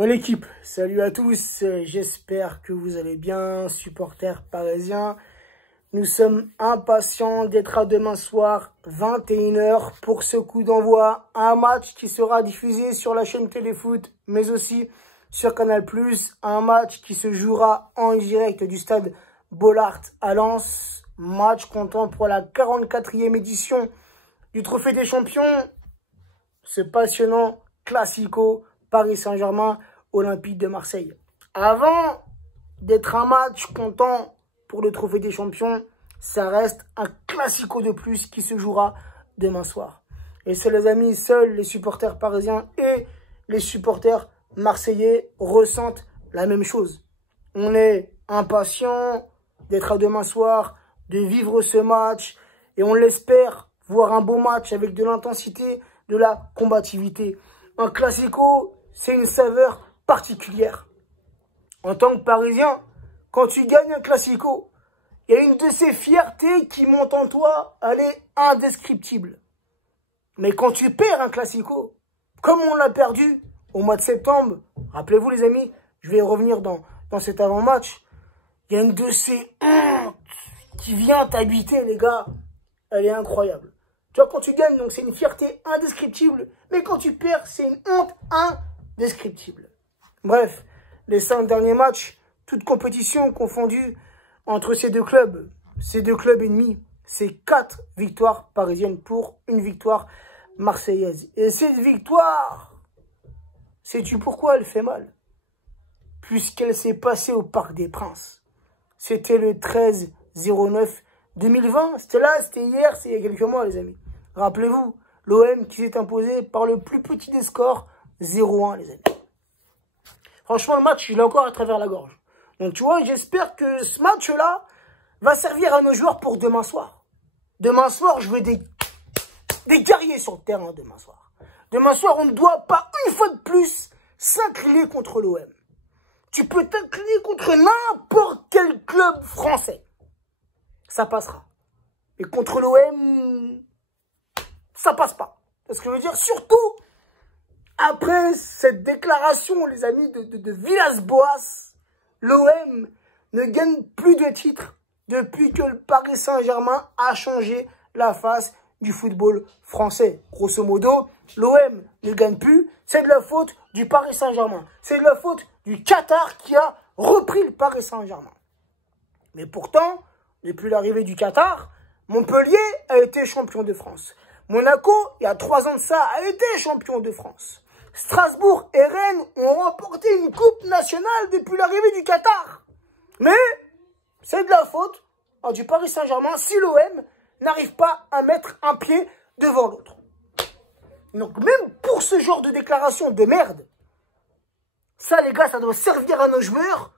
Bon l'équipe, salut à tous, j'espère que vous allez bien, supporters parisiens. Nous sommes impatients d'être à demain soir, 21 h, pour ce coup d'envoi. Un match qui sera diffusé sur la chaîne Téléfoot, mais aussi sur Canal+. Un match qui se jouera en direct du stade Bollaert à Lens. Match comptant pour la 44e édition du Trophée des Champions. Ce passionnant classico Paris Saint-Germain, Olympique de Marseille. Avant d'être un match comptant pour le Trophée des Champions, ça reste un classico de plus qui se jouera demain soir. Et c'est les amis, seuls les supporters parisiens et les supporters marseillais ressentent la même chose. On est impatients d'être à demain soir, de vivre ce match, et on l'espère voir un beau match avec de l'intensité, de la combativité. Un classico, c'est une saveur particulière. En tant que Parisien, quand tu gagnes un classico, il y a une de ces fiertés qui monte en toi, elle est indescriptible. Mais quand tu perds un classico, comme on l'a perdu au mois de septembre, rappelez-vous les amis, je vais revenir dans cet avant-match, il y a une de ces hontes qui vient t'habiter les gars, elle est incroyable. Tu vois, quand tu gagnes, donc c'est une fierté indescriptible, mais quand tu perds, c'est une honte indescriptible. Bref, les 5 derniers matchs, toutes compétitions confondues entre ces deux clubs ennemis, c'est 4 victoires parisiennes pour une victoire marseillaise. Et cette victoire, sais-tu pourquoi elle fait mal? Puisqu'elle s'est passée au Parc des Princes. C'était le 13/09/2020. C'était là, c'était hier, c'est il y a quelques mois les amis. Rappelez-vous, l'OM qui s'est imposé par le plus petit des scores, 0-1 les amis. Franchement, le match, il est encore à travers la gorge. Donc, tu vois, j'espère que ce match-là va servir à nos joueurs pour demain soir. Demain soir, je veux des guerriers sur le terrain demain soir. Demain soir, on ne doit pas, une fois de plus, s'incliner contre l'OM. Tu peux t'incliner contre n'importe quel club français. Ça passera. Et contre l'OM, ça passe pas. C'est ce que je veux dire, surtout après cette déclaration, les amis, de Villas-Boas, l'OM ne gagne plus de titres depuis que le Paris Saint-Germain a changé la face du football français. Grosso modo, l'OM ne gagne plus, c'est de la faute du Paris Saint-Germain. C'est de la faute du Qatar qui a repris le Paris Saint-Germain. Mais pourtant, depuis l'arrivée du Qatar, Montpellier a été champion de France. Monaco, il y a 3 ans de ça, a été champion de France. Strasbourg et Rennes ont remporté une coupe nationale depuis l'arrivée du Qatar. Mais c'est de la faute du Paris Saint-Germain si l'OM n'arrive pas à mettre un pied devant l'autre. Donc même pour ce genre de déclaration de merde, ça les gars, ça doit servir à nos joueurs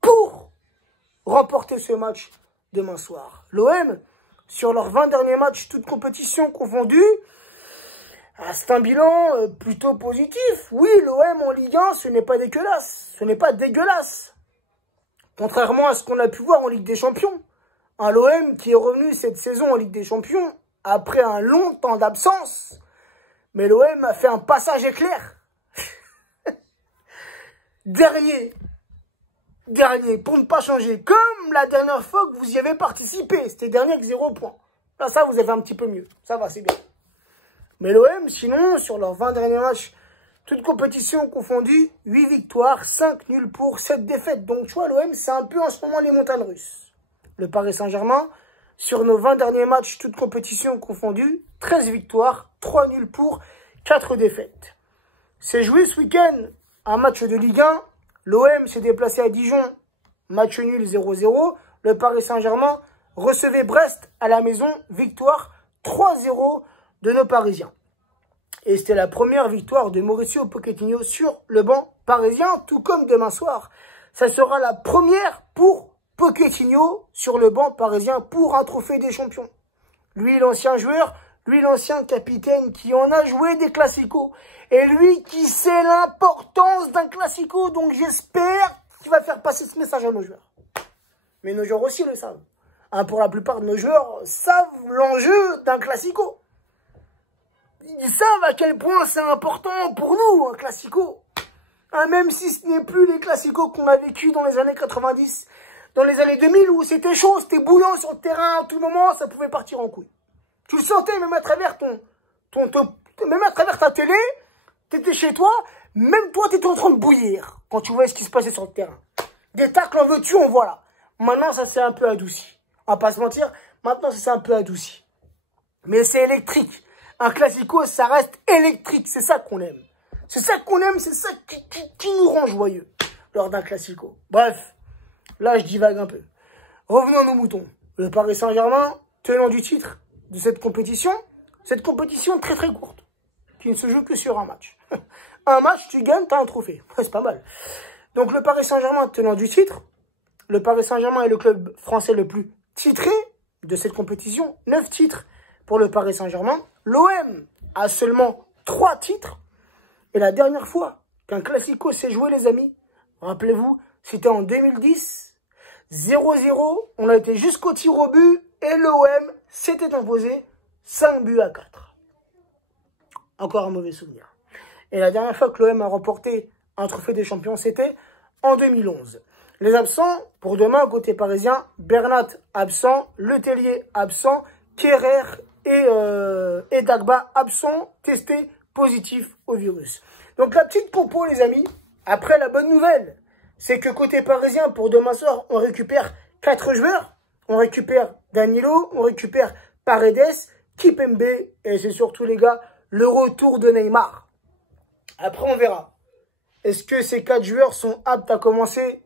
pour remporter ce match demain soir. L'OM, sur leurs 20 derniers matchs, toutes compétitions confondues, c'est un bilan plutôt positif. Oui, l'OM en Ligue 1, ce n'est pas dégueulasse. Ce n'est pas dégueulasse. Contrairement à ce qu'on a pu voir en Ligue des Champions. Un l'OM qui est revenu cette saison en Ligue des Champions après un long temps d'absence. Mais l'OM a fait un passage éclair. Dernier, pour ne pas changer. Comme la dernière fois que vous y avez participé. C'était dernier avec 0 points. Là, ça, vous avez un petit peu mieux. Ça va, c'est bien. Mais l'OM, sinon, sur leurs 20 derniers matchs, toutes compétitions confondues, 8 victoires, 5 nuls pour 7 défaites. Donc, tu vois, l'OM, c'est un peu en ce moment les montagnes russes. Le Paris Saint-Germain, sur nos 20 derniers matchs, toutes compétitions confondues, 13 victoires, 3 nuls pour 4 défaites. C'est joué ce week-end un match de Ligue 1. L'OM s'est déplacé à Dijon, match nul 0-0. Le Paris Saint-Germain recevait Brest à la maison, victoire 3-0 de nos Parisiens. Et c'était la première victoire de Mauricio Pochettino sur le banc parisien, tout comme demain soir. Ça sera la première pour Pochettino sur le banc parisien pour un trophée des champions. Lui, l'ancien joueur, lui, l'ancien capitaine qui en a joué des classicos. Et lui qui sait l'importance d'un classico. Donc j'espère qu'il va faire passer ce message à nos joueurs. Mais nos joueurs aussi le savent. Pour la plupart de nos joueurs savent l'enjeu d'un classico. Ils savent à quel point c'est important pour nous, un classico. Hein, même si ce n'est plus les classicos qu'on a vécu dans les années 90, dans les années 2000 où c'était chaud, c'était bouillant sur le terrain, à tout moment, ça pouvait partir en couille. Tu le sentais même à travers même à travers ta télé, t'étais chez toi, même toi t'étais en train de bouillir quand tu voyais ce qui se passait sur le terrain. Des tacles en veux-tu, on voit là. Maintenant ça s'est un peu adouci. On va pas se mentir, maintenant ça s'est un peu adouci. Mais c'est électrique. Un classico, ça reste électrique, c'est ça qu'on aime. C'est ça qu'on aime, c'est ça qui nous rend joyeux lors d'un classico. Bref, là je divague un peu. Revenons à nos moutons. Le Paris Saint-Germain, tenant du titre de cette compétition très très courte, qui ne se joue que sur un match. Un match, tu gagnes, t'as un trophée. C'est pas mal. Donc le Paris Saint-Germain, tenant du titre, le Paris Saint-Germain est le club français le plus titré de cette compétition. 9 titres pour le Paris Saint-Germain. L'OM a seulement 3 titres. Et la dernière fois qu'un classico s'est joué, les amis, rappelez-vous, c'était en 2010. 0-0, on a été jusqu'au tir au but et l'OM s'était imposé 5-4. Encore un mauvais souvenir. Et la dernière fois que l'OM a remporté un trophée des champions, c'était en 2011. Les absents, pour demain, côté parisien, Bernat absent, Letellier absent, Kerrer et Dagba absents, testés positifs au virus. Donc la petite compo, les amis, après la bonne nouvelle, c'est que côté parisien, pour demain soir, on récupère 4 joueurs. On récupère Danilo, on récupère Paredes, Kimpembe, et c'est surtout, les gars, le retour de Neymar. Après, on verra. Est-ce que ces 4 joueurs sont aptes à commencer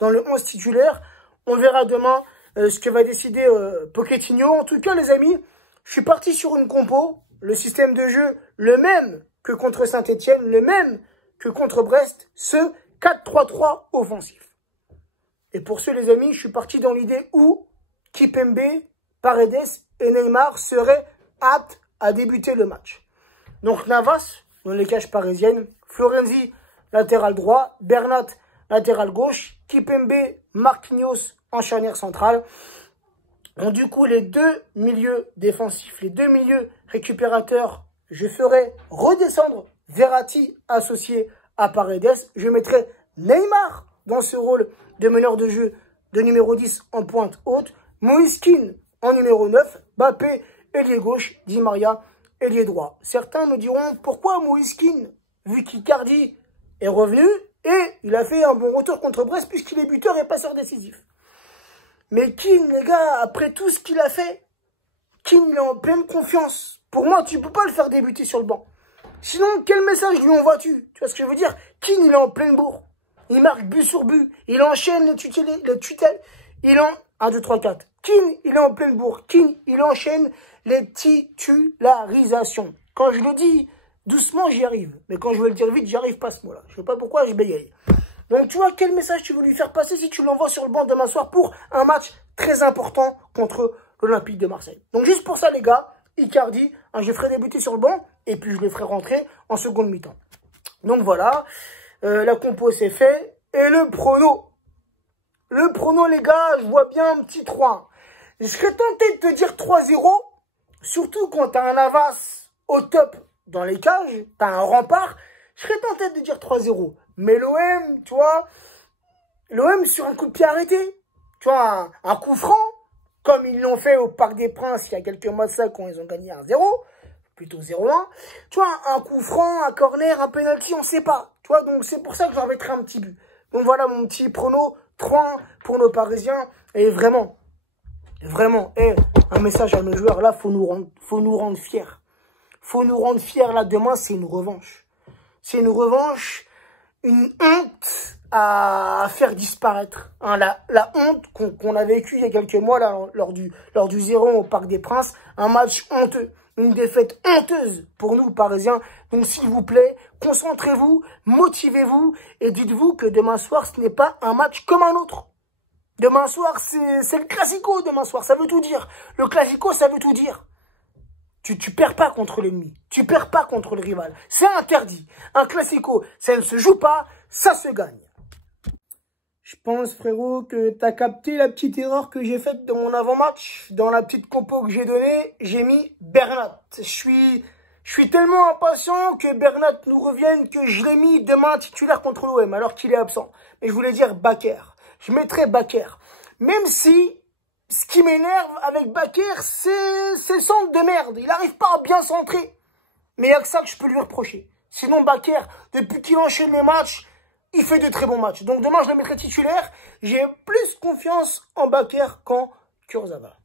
dans le 11 titulaire? On verra demain ce que va décider Pochettino. En tout cas, les amis, je suis parti sur une compo. Le système de jeu, le même que contre Saint-Etienne, le même que contre Brest, ce 4-3-3 offensif. Et pour ceux, les amis, je suis parti dans l'idée où Kimpembe, Paredes et Neymar seraient aptes à débuter le match. Donc Navas, dans les cages parisiennes, Florenzi, latéral droit, Bernat, latéral gauche, Kimpembe, Marquinhos en charnière centrale. Donc du coup, les 2 milieux défensifs, les 2 milieux récupérateurs, je ferai redescendre Verratti associé à Paredes. Je mettrai Neymar dans ce rôle de meneur de jeu de numéro 10 en pointe haute, Moïse Kean en numéro 9, Mbappé, ailier gauche, Di Maria, ailier droit. Certains me diront, pourquoi Moïse Kean, vu qu'Icardi est revenu et il a fait un bon retour contre Brest puisqu'il est buteur et passeur décisif. Mais Kean, les gars, après tout ce qu'il a fait, Kean, il est en pleine confiance. Pour moi, tu ne peux pas le faire débuter sur le banc. Sinon, quel message lui envoies-tu? Tu vois ce que je veux dire? Kean, il est en pleine bourre. Il marque but sur but. Il enchaîne les tutelles. Il en... 1, 2, 3, 4. Kean, il est en pleine bourre. Kean, il enchaîne les titularisations. Quand je le dis doucement, j'y arrive. Mais quand je veux le dire vite, j'y arrive pas ce mot-là. Je ne sais pas pourquoi, je bégaye. Donc, tu vois, quel message tu veux lui faire passer si tu l'envoies sur le banc demain soir pour un match très important contre l'Olympique de Marseille. Donc, juste pour ça, les gars, Icardi, je le ferai débuter sur le banc et puis je le ferai rentrer en seconde mi-temps. Donc, voilà. La compo, c'est fait. Et le prono. Le prono, les gars, je vois bien un petit 3. Je serais tenté de te dire 3-0. Surtout quand tu as un Navas au top dans les cages. Tu as un rempart. Je serais tenté de dire 3-0. Mais l'OM, tu vois, l'OM sur un coup de pied arrêté. Tu vois, un coup franc, comme ils l'ont fait au Parc des Princes il y a quelques mois de ça quand ils ont gagné 1-0, plutôt 0-1. Tu vois, un coup franc, un corner, un penalty, on ne sait pas. Tu vois, donc c'est pour ça que j'en mettrai un petit but. Donc voilà mon petit prono, 3-1 pour nos Parisiens. Et vraiment, un message à nos joueurs, là, faut nous rendre fiers. Faut nous rendre fiers, là, demain, c'est une revanche. C'est une revanche, une honte à faire disparaître. Hein, la honte qu'on a vécue il y a quelques mois là, lors du 0 au Parc des Princes. Un match honteux. Une défaite honteuse pour nous, Parisiens. Donc, s'il vous plaît, concentrez-vous, motivez-vous et dites-vous que demain soir, ce n'est pas un match comme un autre. Demain soir, c'est le classico demain soir. Ça veut tout dire. Le classico, ça veut tout dire. Tu perds pas contre l'ennemi. Tu perds pas contre le rival. C'est interdit. Un classico, ça ne se joue pas, ça se gagne. Je pense, frérot, que tu as capté la petite erreur que j'ai faite dans mon avant-match. Dans la petite compo que j'ai donnée, j'ai mis Bernat. Je Je suis tellement impatient que Bernat nous revienne que je l'ai mis demain titulaire contre l'OM alors qu'il est absent. Mais je voulais dire Bakker. Je mettrai Bakker. Même si, ce qui m'énerve avec Bakker, c'est le centre de merde. Il n'arrive pas à bien centrer. Mais il n'y a que ça que je peux lui reprocher. Sinon, Bakker, depuis qu'il enchaîne les matchs, il fait de très bons matchs. Donc demain, je le mettrai titulaire. J'ai plus confiance en Bakker qu'en Kurzawa.